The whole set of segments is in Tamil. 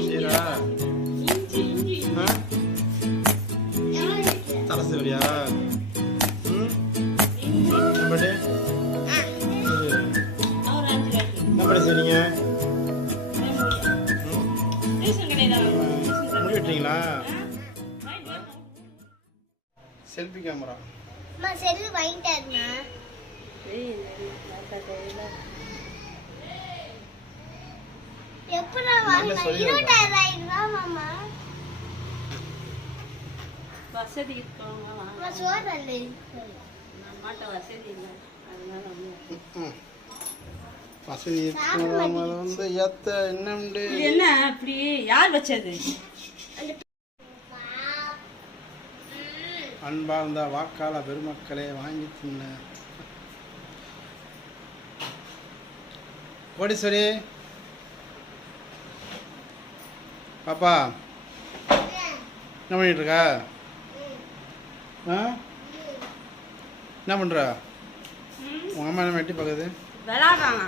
செய்யறா ஆ? தலை ம் நம்மட்டு பண்ணி செய்றீங்க முடி வெட்டுறீங்களா செல்ஃபி கேமரா அம்மா செல்லு வாங்கிட்டாருமா வசதி இருக்கவங்க நம்மகிட்ட வசதி இல்லை. அதனால வந்து. வசதி ஏத்த என்ன என்ன அப்படி? யார் வச்சது? அன்பார்ந்த வாக்காள பெருமக்களே வாங்கி தின்ன. கோடீஸ்வரி பாப்பா என்ன பண்ணிட்டு இருக்கா ஆ? என்ன பண்ற? உங்க அம்மா என்ன எட்டி பார்க்குது? விளாடுறாங்க.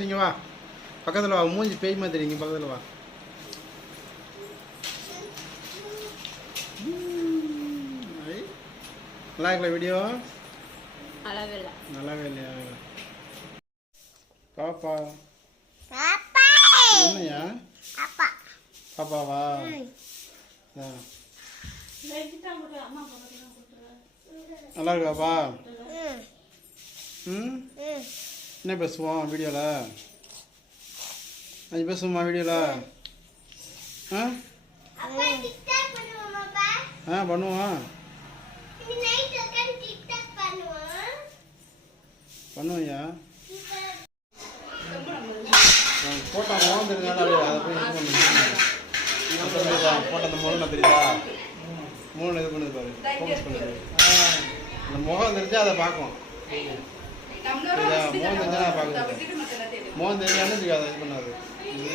இங்க வா பக்கத்தில் வா மூஞ்சி பேய் மாதிரி இங்க பக்கத்தில் வா. நல்லா இருக்கல வீடியோ நல்லாவே இல்லையா? பாப்பா. அப்பா என்னையா? பாப்பாவா. நல்லா இருக்காப்பா ம். என்ன பேசுவோம் வீடியோவில் அது பேசுவோமா வீடியோவில் ஆ? அப்பா டிக்டாக் பண்ணுவோமாப்பா. ஆ பண்ணுவோம். பண்ணுவோம்யா போட்டோ மோகம் தெரிஞ்சாலும் அதை போய் இது பண்ணுங்க போட்டோ அந்த முகம் தெரியுதா? மூணு இது பண்ணுது பாரு. ஃபோக்கஸ் பண்ணுது. அந்த முகம் தெரிஞ்சா அதை பார்க்கும். முகம் தெரிஞ்சா பார்க்குது. முகம் தெரிஞ்சாலும் அதை இது பண்ணாது. இது